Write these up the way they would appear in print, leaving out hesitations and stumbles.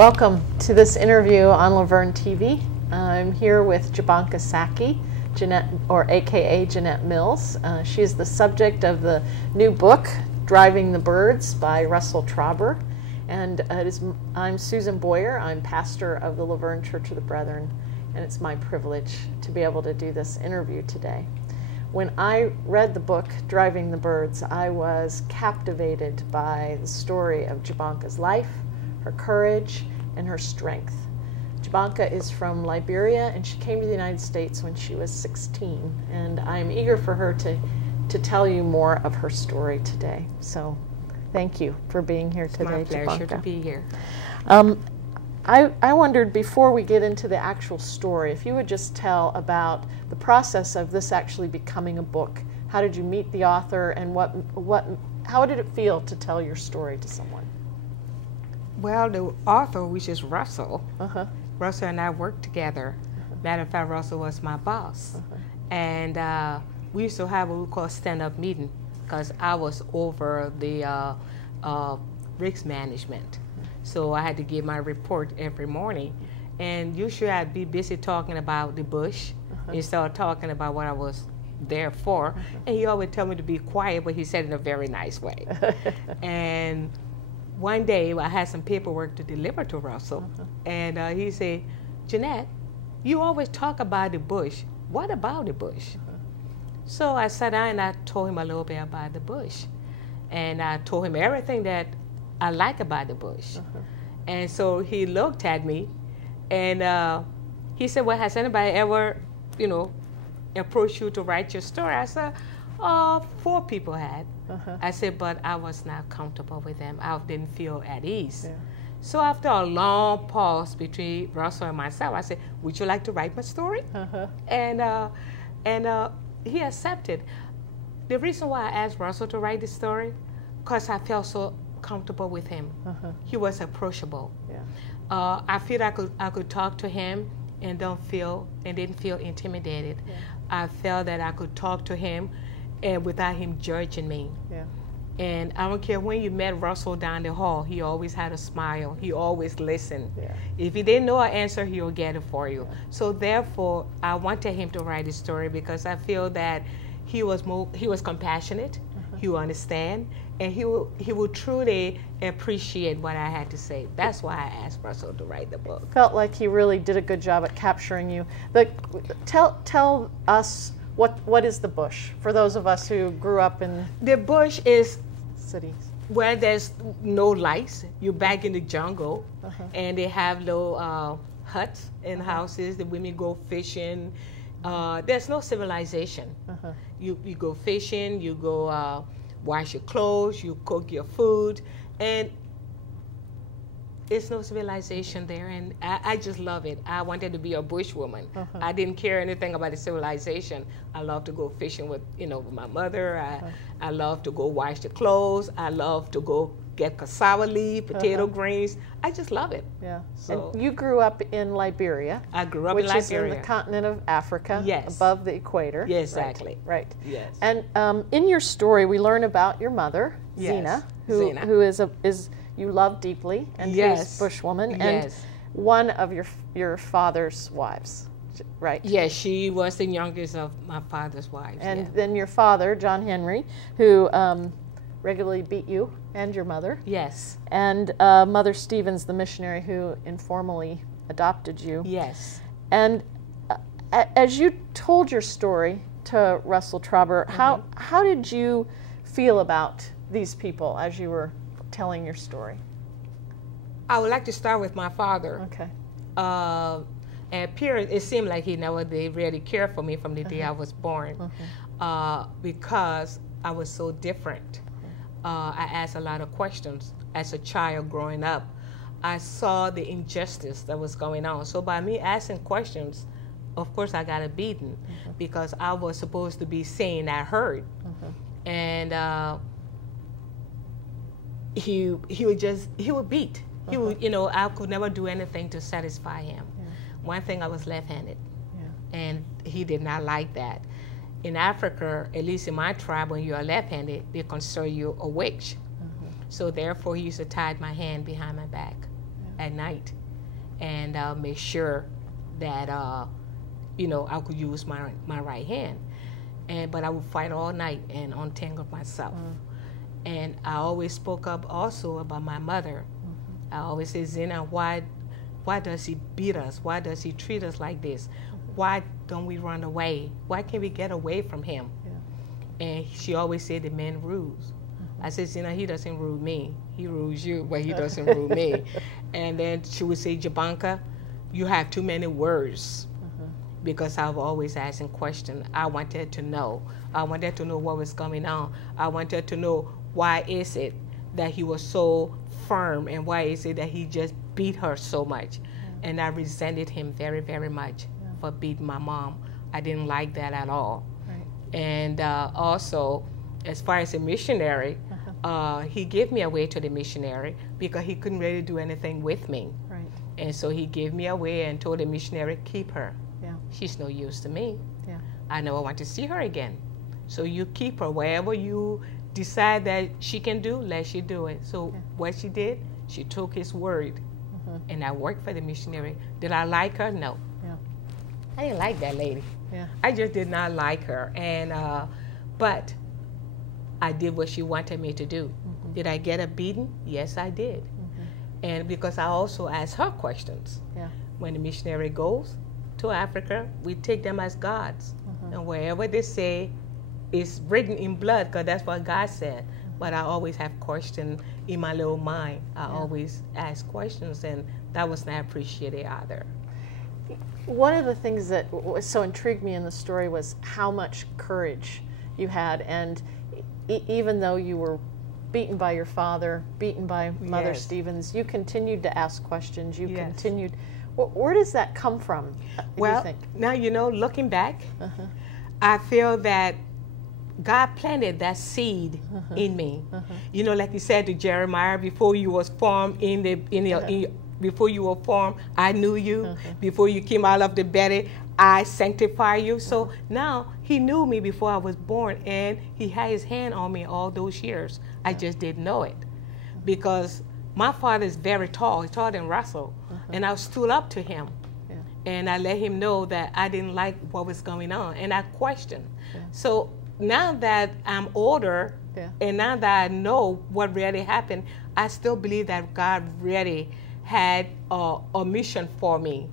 Welcome to this interview on Laverne TV. I'm here with Jabanka Sackey, Jeanette, or AKA Jeanette Mills. She is the subject of the new book, Driving the Birds by Russell Traber. And I'm Susan Boyer. I'm pastor of the Laverne Church of the Brethren, and it's my privilege to be able to do this interview today. When I read the book, Driving the Birds, I was captivated by the story of Jabanka's life, her courage, and her strength. Jabanka is from Liberia, and she came to the United States when she was 16, and I'm eager for her to tell you more of her story today. So thank you for being here today, It's my pleasure to be here. I wondered, before we get into the actual story, if you would just tell about the process of this actually becoming a book. How did you meet the author, and how did it feel to tell your story to someone? Well, the author, which is Russell, Russell and I worked together. Matter of fact, Russell was my boss. And we used to have what we call stand-up meeting, because I was over the risk management. So I had to give my report every morning. And usually I'd be busy talking about the bush instead of talking about what I was there for. And he always told me to be quiet, but he said it in a very nice way. And one day I had some paperwork to deliver to Russell. And he said, Jeanette, you always talk about the bush. What about the bush? So I sat down and I told him a little bit about the bush. And I told him everything that I like about the bush. And so he looked at me and he said, well, has anybody ever, approached you to write your story? I said, 4 people had. I said, but I was not comfortable with them. I didn't feel at ease. Yeah. So after a long pause between Russell and myself, I said, would you like to write my story? And he accepted. The reason why I asked Russell to write the story, because I felt so comfortable with him. He was approachable. Yeah. I feel I could talk to him and didn't feel intimidated. Yeah. I felt that I could talk to him and without him judging me. Yeah. And I don't care when you met Russell down the hall, he always had a smile. He always listened. Yeah. If he didn't know an answer, he'll get it for you. Yeah. So therefore, I wanted him to write a story because I feel that he was compassionate, he will understand, and he will truly appreciate what I had to say. That's why I asked Russell to write the book. Felt like he really did a good job at capturing you. Tell us what is the bush, for those of us who grew up in the bush is cities where there's no lights. You're back in the jungle, and they have little huts and houses. The women go fishing. There's no civilization. You go fishing. You go wash your clothes. You cook your food, and there's no civilization there, and I just love it. I wanted to be a bush woman. I didn't care anything about the civilization. I love to go fishing with my mother. I love to go wash the clothes. I love to go get cassava leaf, potato greens. I just love it. Yeah. So, and you grew up in Liberia. I grew up in Liberia. Which is in the continent of Africa, yes, above the equator. Yes, exactly. Right. Yes. And in your story, we learn about your mother, yes, Zena, who is you love deeply, and yes, who's bushwoman, yes, and one of your father's wives, right? Yes, she was the youngest of my father's wives. And then your father, John Henry, who regularly beat you and your mother. Yes. And Mother Stevens, the missionary who informally adopted you. Yes. And as you told your story to Russell Traber, how did you feel about these people as you were telling your story? I would like to start with my father. Okay. At period, it seemed like he never did really care for me from the day I was born, because I was so different. I asked a lot of questions as a child growing up. I saw the injustice that was going on. So by me asking questions, of course I got a beating because I was supposed to be saying I heard. And he would beat. He would, I could never do anything to satisfy him. One thing, I was left-handed, and he did not like that. In Africa, at least in my tribe, when you are left-handed, they consider you a witch. So therefore, he used to tie my hand behind my back at night, and make sure that you know, I could use my right hand. But I would fight all night and untangle myself. And I always spoke up also about my mother. I always say, Zena, why does he beat us? Why does he treat us like this? Why don't we run away? Why can't we get away from him? And she always said the man rules. I said, Zena, he doesn't rule me. He rules you, but he doesn't rule me. And then she would say, Jabanka, you have too many words. Because I've always asking questions. I wanted to know. I wanted to know what was going on. I wanted to know why is it that he was so firm, and why is it that he just beat her so much. And I resented him very, very much for beating my mom. I didn't like that at all. And also, as far as a missionary, he gave me away to the missionary because he couldn't really do anything with me. And so he gave me away and told the missionary, keep her. She's no use to me. I never want to see her again. So you keep her. Wherever you decide that she can do, let she do it. So what she did, she took his word. And I worked for the missionary. Did I like her? No. I didn't like that lady. I just did not like her. And but I did what she wanted me to do. Did I get a beating? Yes, I did. And because I also asked her questions. When the missionary goes to Africa, we take them as gods. And wherever they say, it's written in blood, because that's what God said. But I always have questions in my little mind. I always ask questions, and that was not appreciated either. One of the things that so intrigued me in the story was how much courage you had. And even though you were beaten by your father, beaten by Mother Stevens, you continued to ask questions. You continued. Where does that come from, well, you think? Now, you know, looking back, I feel that God planted that seed in me. You know, like you said to Jeremiah, before you was formed before you were formed, I knew you. Before you came out of the belly, I sanctify you. So now he knew me before I was born, and he had his hand on me all those years. I just didn't know it, because my father is very tall. He's taller than Russell. And I stood up to him. And I let him know that I didn't like what was going on. And I questioned. So now that I'm older, and now that I know what really happened, I still believe that God really had a mission for me.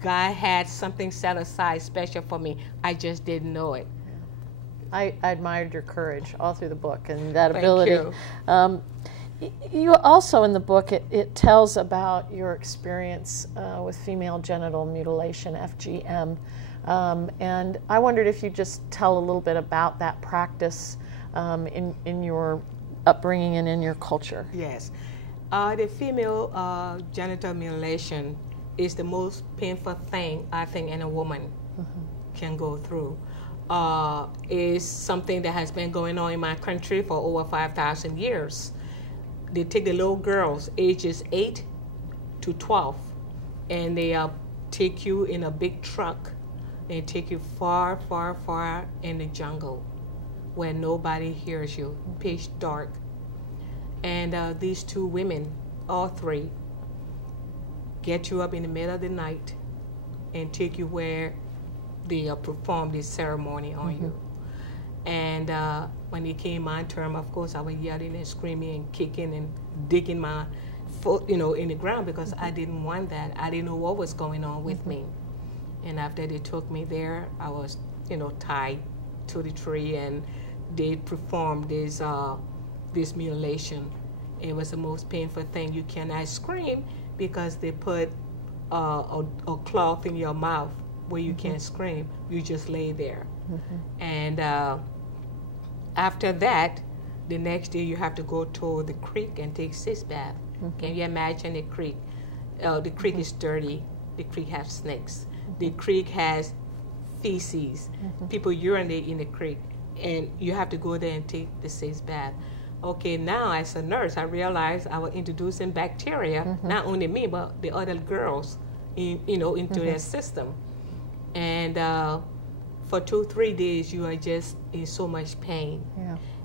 God had something set aside special for me. I just didn't know it. I admired your courage all through the book, and that ability. Thank you. You also, in the book, it tells about your experience with female genital mutilation, FGM, and I wondered if you'd just tell a little bit about that practice in your upbringing and in your culture. Yes. The female genital mutilation is the most painful thing I think any woman can go through. Is something that has been going on in my country for over 5,000 years. They take the little girls, ages 8 to 12, and they take you in a big truck and take you far, far, far in the jungle where nobody hears you, pitch dark. And these two women, all three, get you up in the middle of the night and take you where they perform this ceremony on you. And when it came my turn, of course, I was yelling and screaming and kicking and digging my foot, you know, in the ground, because I didn't want that. I didn't know what was going on with me. And after they took me there, I was, you know, tied to the tree, and they performed this mutilation. It was the most painful thing. You cannot scream because they put a cloth in your mouth where you can't scream. You just lay there. And after that, the next day you have to go to the creek and take sitz bath. Can you imagine the creek? The creek is dirty. The creek has snakes. The creek has feces. People urinate in the creek, and you have to go there and take the sitz bath. Okay, now as a nurse, I realized I was introducing bacteria, not only me, but the other girls, into their system. And for 2-3 days, you are just in so much pain.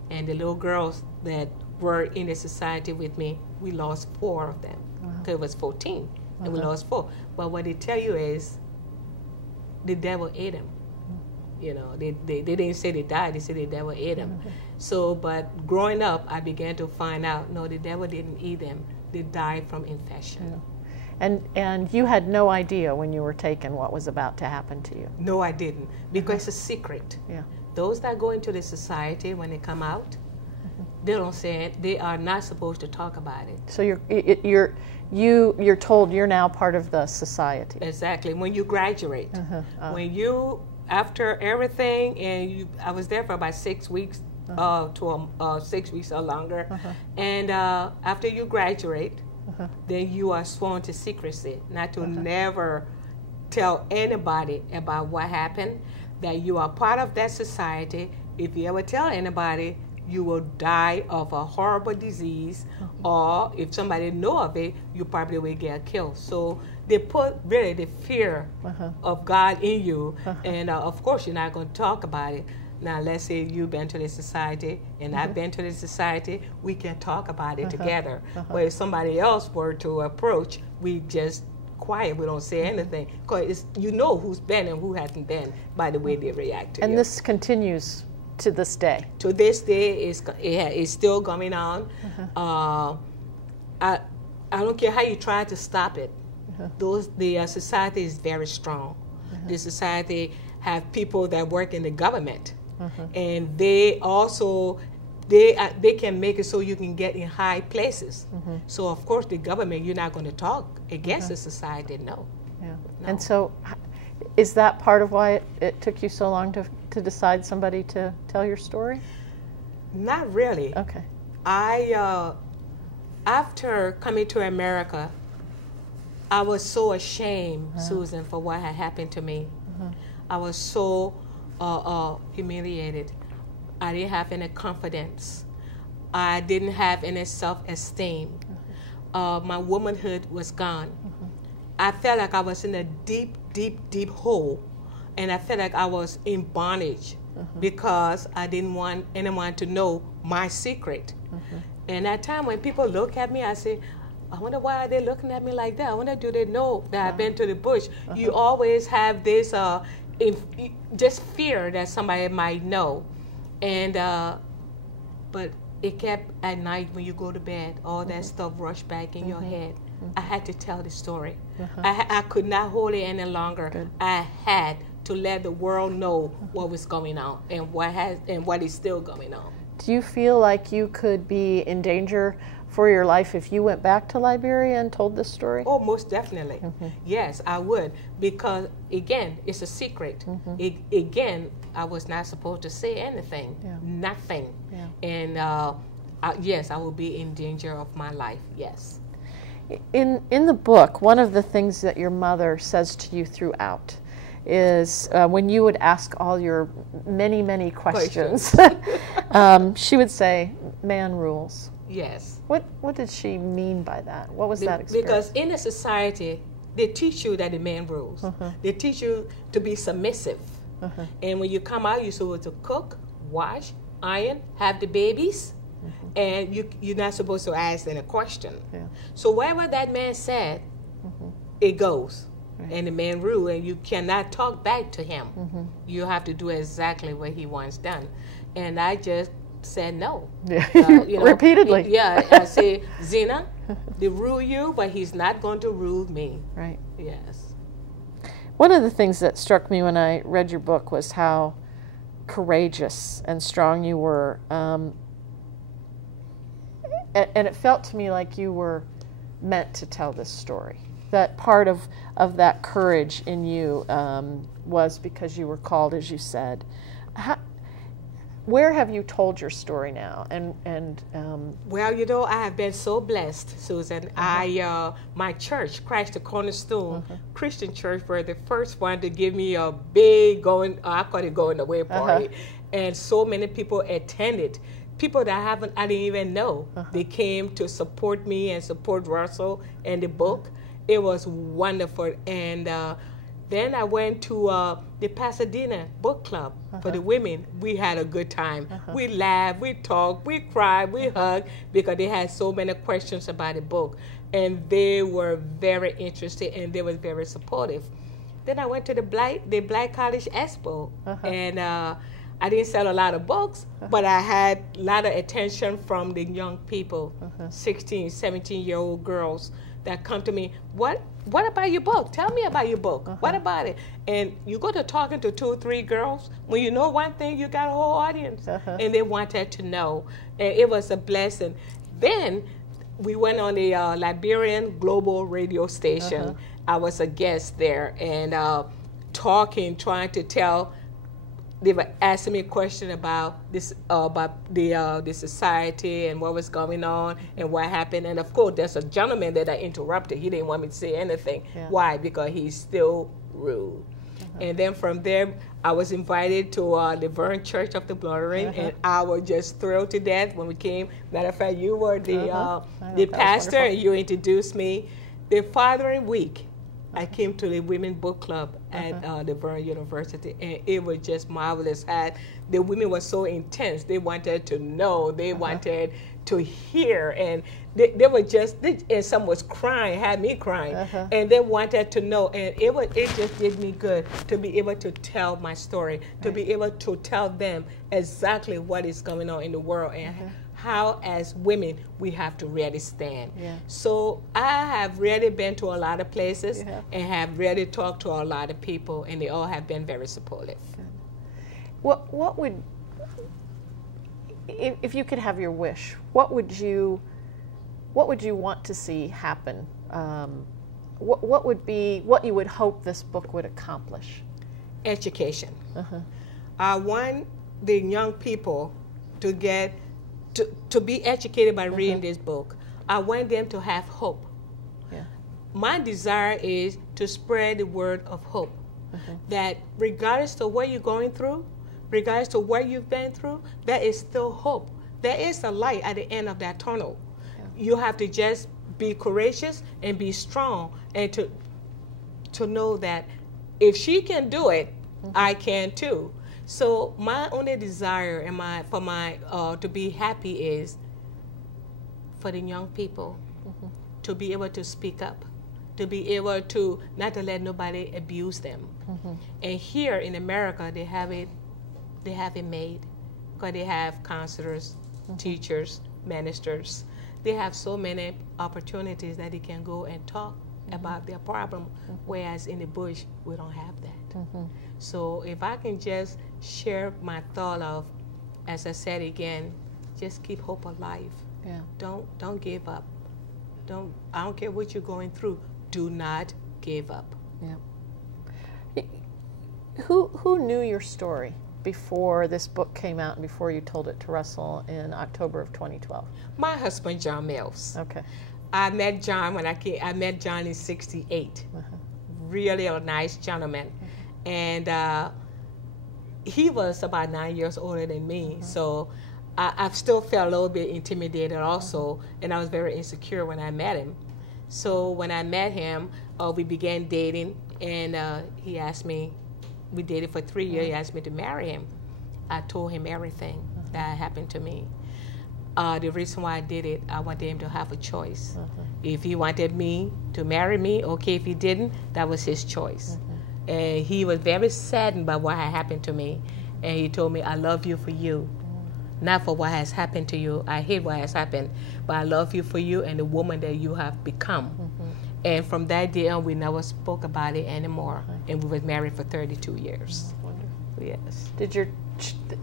And the little girls that were in the society with me, we lost 4 of them. Because it was 14, and we lost 4. But what they tell you is, the devil ate them. You know, they didn't say they died, they said the devil ate them. So, but growing up, I began to find out, no, the devil didn't eat them. They died from infection. And you had no idea when you were taken what was about to happen to you? No, I didn't, because it's a secret. Yeah. Those that go into the society, when they come out, they don't say it. They are not supposed to talk about it. So you're told you're now part of the society. Exactly. When you graduate, when you, after everything, and I was there for about 6 weeks, 6 weeks or longer, and after you graduate, then you are sworn to secrecy, not to never tell anybody about what happened, that you are part of that society. If you ever tell anybody, you will die of a horrible disease, or if somebody know of it, you probably will get killed. So they put really the fear of God in you, and of course you're not going to talk about it. Now let's say you've been to the society and I've been to the society, we can talk about it together. But if somebody else were to approach, we just quiet, we don't say anything, because you know who's been and who hasn't been by the way they react to you. And this continues to this day? To this day, it's still going on. I don't care how you try to stop it. The society is very strong. The society have people that work in the government, and they also they can make it so you can get in high places. So of course the government, you're not going to talk against the society, no. Yeah. No. And so is that part of why it took you so long to decide somebody to tell your story? Not really. Okay. After coming to America, I was so ashamed, Susan, for what had happened to me. I was so humiliated. I didn't have any confidence. I didn't have any self-esteem. My womanhood was gone. I felt like I was in a deep, deep, deep hole, and I felt like I was in bondage because I didn't want anyone to know my secret. And at time when people look at me, I say, I wonder why are they looking at me like that? I wonder, do they know that I've been to the bush? You always have this just fear that somebody might know. And but it kept at night when you go to bed, all that stuff rushed back in your head. I had to tell the story. I could not hold it any longer. Good. I had to let the world know what was going on and what is still going on. Do you feel like you could be in danger for your life if you went back to Liberia and told this story? Oh, most definitely. Yes, I would, because again, it's a secret. Again, I was not supposed to say anything, nothing. And yes, I will be in danger of my life, yes. In the book, one of the things that your mother says to you throughout is when you would ask all your many, many questions, she would say, man rules. Yes. What did she mean by that? What was that experience? Because in a society, they teach you that the man rules. They teach you to be submissive. And when you come out, you're supposed to cook, wash, iron, have the babies, and you're not supposed to ask any question. So whatever that man said, it goes. And the man rule, and you cannot talk back to him. You have to do exactly what he wants done. And I just said no. You know, repeatedly. I say, Zena, they rule you, but he's not going to rule me. Right. Yes. One of the things that struck me when I read your book was how courageous and strong you were. And it felt to me like you were meant to tell this story. That part of that courage in you was because you were called, as you said. Where have you told your story now? Well, you know, I have been so blessed, Susan. My church, Christ the Cornerstone Christian Church, were the first one to give me a big I call it going away party, and so many people attended. People that I didn't even know. They came to support me and support Russell and the book. It was wonderful, and Then I went to the Pasadena Book Club for the women. We had a good time. We laughed, we talked, we cried, we hugged, because they had so many questions about the book. And they were very interested, and they were very supportive. Then I went to the Black College Expo, and I didn't sell a lot of books, but I had a lot of attention from the young people, 16, 17-year-old girls that come to me. What about your book? Tell me about your book. What about it? And you go to talking to 2 or 3 girls, when you know one thing, you got a whole audience. And they wanted to know. And it was a blessing. Then we went on the Liberian Global Radio Station. I was a guest there, and trying to tell. They were asking me a question about this, about the society and what was going on and what happened. And of course, there's a gentleman that I interrupted. He didn't want me to say anything. Why? Because he's still rude. And then from there, I was invited to the Laverne Church of the Blood Ring, and I was just thrilled to death when we came. Matter of fact, you were the pastor, and you introduced me. The following week, I came to the Women Book Club at the Laverne University, and it was just marvelous. The women were so intense. They wanted to know. They wanted to hear, and they were just, and some was crying, had me crying, and they wanted to know. And it just did me good to be able to tell my story, to be able to tell them exactly what is going on in the world, and how as women we have to really stand. So I have really been to a lot of places and have really talked to a lot of people, and they all have been very supportive. What would, if you could have your wish, what would you want to see happen? What would be what you would hope this book would accomplish? Education. I want the young people to get to be educated by reading this book. I want them to have hope. My desire is to spread the word of hope, that regardless of what you're going through, regardless of what you've been through, there is still hope. There is a light at the end of that tunnel. You have to just be courageous and be strong, and to know that if she can do it, I can too. So my only desire and to be happy is for the young people to be able to speak up, to be able to not to let nobody abuse them. And here in America, they have it made, because they have counselors, teachers, ministers. They have so many opportunities that they can go and talk about their problem, whereas in the bush we don't have that. So if I can just share my thought of, as I said again, just keep hope alive. Don't give up. I don't care what you're going through. Do not give up. Who knew your story before this book came out and before you told it to Russell in October of 2012? My husband, John Mills. Okay. I met John when I met John in '68. Really a nice gentleman. And he was about 9 years older than me, so I still felt a little bit intimidated also, and I was very insecure when I met him. So when I met him, we began dating, and he asked me, we dated for 3 years, he asked me to marry him. I told him everything that happened to me. The reason why I did it, I wanted him to have a choice. If he wanted me to marry me, okay. If he didn't, that was his choice. And he was very saddened by what had happened to me. And he told me, I love you for you, not for what has happened to you. I hate what has happened, but I love you for you and the woman that you have become. And from that day on, we never spoke about it anymore. And we were married for 32 years. Wonderful. Yes.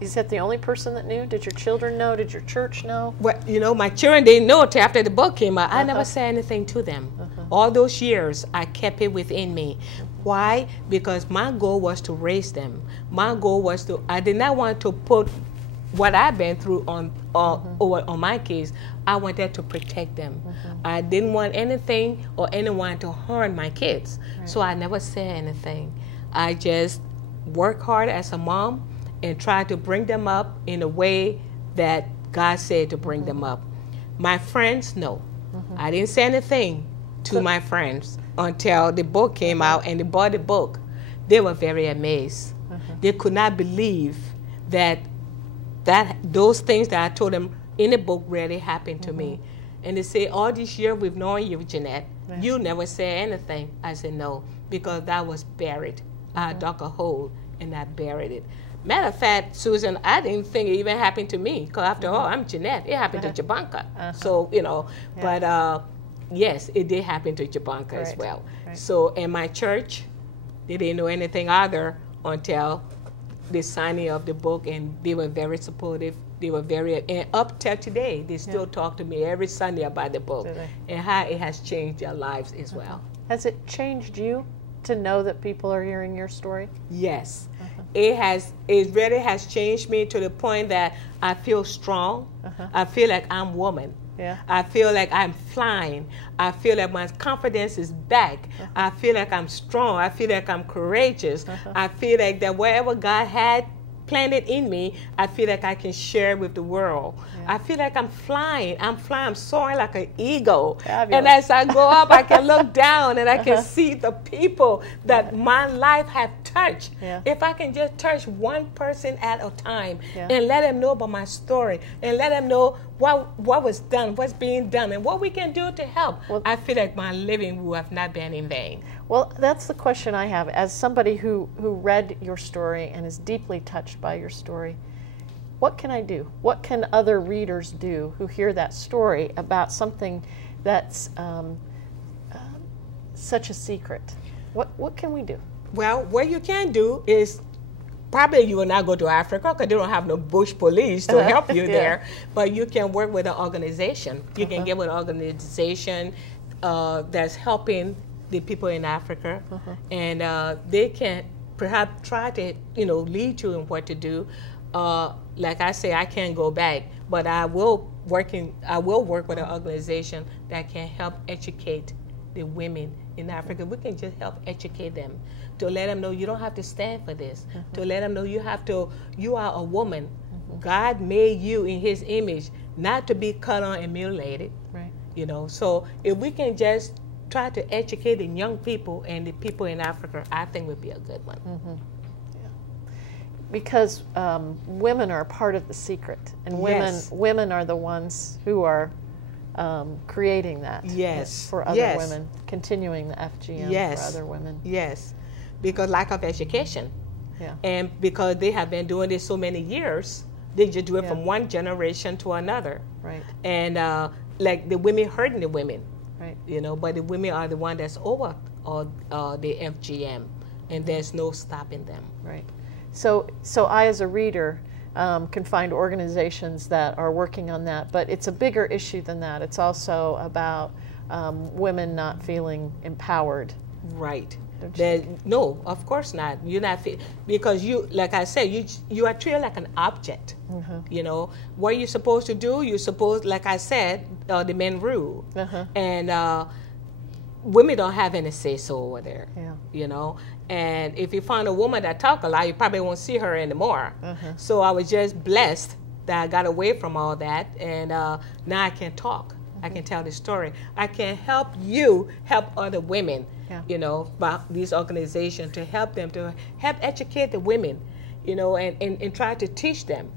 Is that the only person that knew? Did your children know? Did your church know? Well, you know, my children didn't know until after the book came out. I never said anything to them. All those years, I kept it within me. Why? Because my goal was to raise them. My goal was I did not want to put what I've been through on my kids. I wanted to protect them. I didn't want anything or anyone to harm my kids. So I never said anything. I just worked hard as a mom and tried to bring them up in a way that God said to bring them up. My friends, no. I didn't say anything to my friends until the book came out and they bought the book. they were very amazed. They could not believe that those things that I told them in the book really happened to me. And they say, all this year we've known you, Jeanette, you never say anything. I said, no, because that was buried. I dug a hole and I buried it. Matter of fact, Susan, I didn't think it even happened to me, because after all, I'm Jeanette. It happened to Jabanka. So, you know, but yes, it did happen to Jabanka as well. So in my church, they didn't know anything either until the signing of the book, and they were very supportive. They were very, and up till today, they still talk to me every Sunday about the book and how it has changed their lives as well. Has it changed you to know that people are hearing your story? Yes. It really has changed me to the point that I feel strong. I feel like I'm a woman. I feel like I'm flying. I feel like my confidence is back. I feel like I'm strong. I feel like I'm courageous. I feel like that whatever God had planted in me, I feel like I can share with the world. I feel like I'm flying. I'm soaring like an eagle. Fabulous. And as I go up, I can look down and I can see the people that my life have touched. If I can just touch one person at a time and let them know about my story and let them know what was done, what's being done, and what we can do to help, I feel like my living will have not been in vain. Well, that's the question I have. As somebody who read your story and is deeply touched by your story, what can I do? What can other readers do who hear that story about something that's such a secret? What can we do? Well, what you can do is, probably you will not go to Africa because they don't have no bush police to help you there, but you can work with an organization. You can get with an organization that's helping the people in Africa, and they can perhaps try to, lead you in what to do. Like I say, I can't go back, but I will work with an organization that can help educate the women in Africa. We can just help educate them, to let them know you don't have to stand for this, to let them know you are a woman. God made you in His image, not to be cut on and mutilated. So if we can just try to educate the young people and the people in Africa, I think would be a good one. Because women are part of the secret, and women are the ones who are creating that for other women, continuing the FGM for other women. Because lack of education, and because they have been doing this so many years, they just do it from one generation to another. And like the women hurting the women, but the women are the one that's over the FGM, and there's no stopping them. So I, as a reader, can find organizations that are working on that, but it's a bigger issue than that. It's also about women not feeling empowered. No, of course not. You're not, because you, like I said, you are treated like an object. What you're supposed to do, like I said, the men rule, and women don't have any say so over there. And if you find a woman that talk a lot, you probably won't see her anymore. So I was just blessed that I got away from all that, and now I can talk. I can tell the story. I can help you help other women, about these organizations, to help them, to help educate the women, and try to teach them,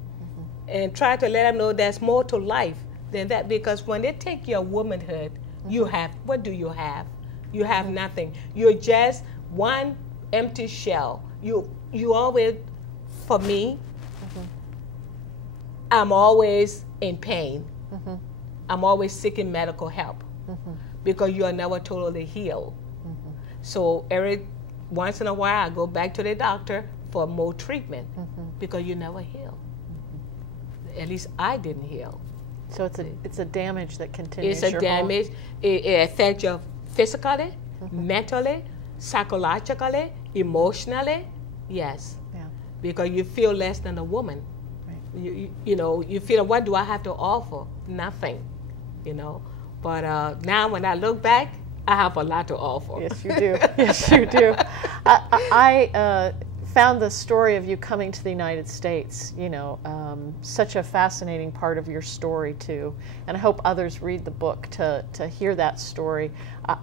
and try to let them know there's more to life than that. Because when they take your womanhood, what do you have? You have nothing. You're just one empty shell. You always, for me, I'm always in pain. I'm always seeking medical help, because you are never totally healed. So every once in a while, I go back to the doctor for more treatment, because you never heal. At least I didn't heal. So it's a damage that continues. It's a damage. It affects you physically, mentally, psychologically, emotionally. Because you feel less than a woman. You feel, what do I have to offer? Nothing. But now when I look back, I have a lot to offer. Yes, you do. Yes, you do. I found the story of you coming to the United States, you know, such a fascinating part of your story too. And I hope others read the book to hear that story.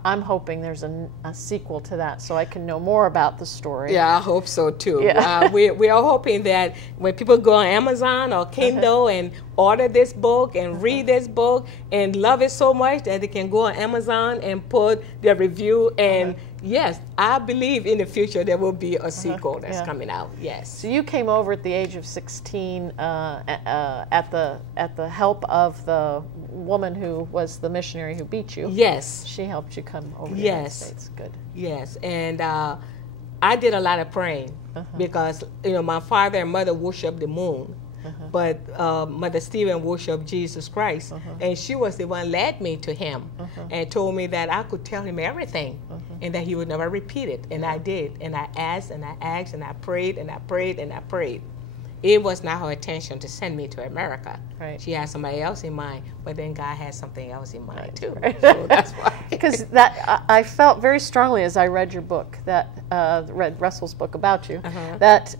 I'm hoping there's a sequel to that so I can know more about the story. Yeah, I hope so too. Yeah. We are hoping that when people go on Amazon or Kindle and order this book and read this book and love it so much that they can go on Amazon and put their review. And yes, I believe in the future there will be a sequel that's coming out. Yes. So you came over at the age of 16 at the help of the woman who was the missionary who beat you. Yes. She helped you come over to the United States. Good. Yes, and I did a lot of praying because, you know, my father and mother worshiped the moon. But Mother Stephen worshiped Jesus Christ, and she was the one led me to him and told me that I could tell him everything and that he would never repeat it. And I did. And I asked and I asked and I prayed and I prayed and I prayed. It was not her intention to send me to America. Right. She had somebody else in mind, but then God had something else in mind too. Right. So that's why. Because that I felt very strongly as I read your book, that read Russell's book about you, that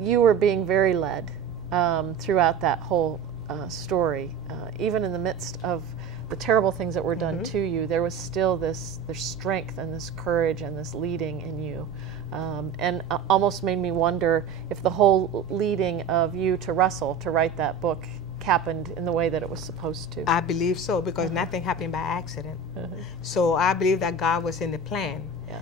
you were being very led throughout that whole story. Even in the midst of the terrible things that were done to you, there was still this strength and this courage and this leading in you. And almost made me wonder if the whole leading of you to Russell to write that book happened in the way that it was supposed to. I believe so, because nothing happened by accident. So I believe that God was in the plan. Yeah.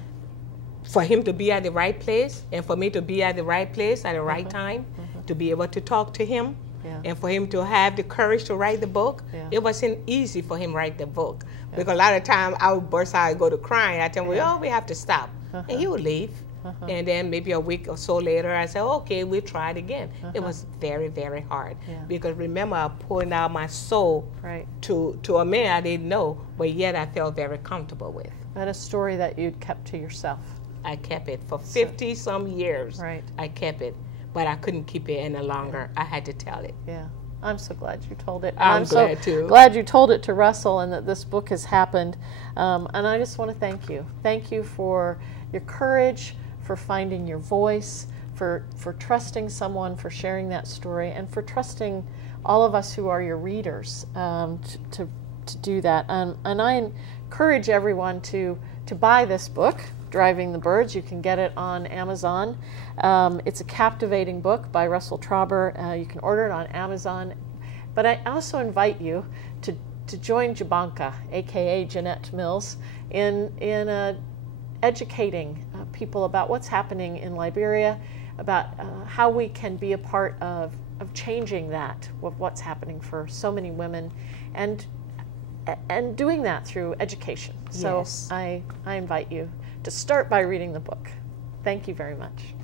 For him to be at the right place and for me to be at the right place at the right time, to be able to talk to him, and for him to have the courage to write the book. It wasn't easy for him to write the book, because a lot of times I would burst out and go to crying. I tell him, well, we have to stop. And he would leave. And then maybe a week or so later, I said, okay, we'll try it again. It was very, very hard. Because remember, I poured out my soul to a man I didn't know, but yet I felt very comfortable with. And a story that you'd kept to yourself. I kept it for 50-some years. Right. I kept it, but I couldn't keep it any longer. I had to tell it. Yeah. I'm so glad you told it. And I'm glad so too. Glad you told it to Russell and that this book has happened. And I just want to thank you. Thank you for your courage, for finding your voice, for trusting someone, for sharing that story, and for trusting all of us who are your readers to do that. And I encourage everyone to buy this book, Driving the Birds. You can get it on Amazon. It's a captivating book by Russell Trauber. You can order it on Amazon. But I also invite you to join Jabanka, aka Jeanette Mills, in educating people about what's happening in Liberia, about how we can be a part of changing that, of what's happening for so many women, and doing that through education. So I invite you to start by reading the book. Thank you very much.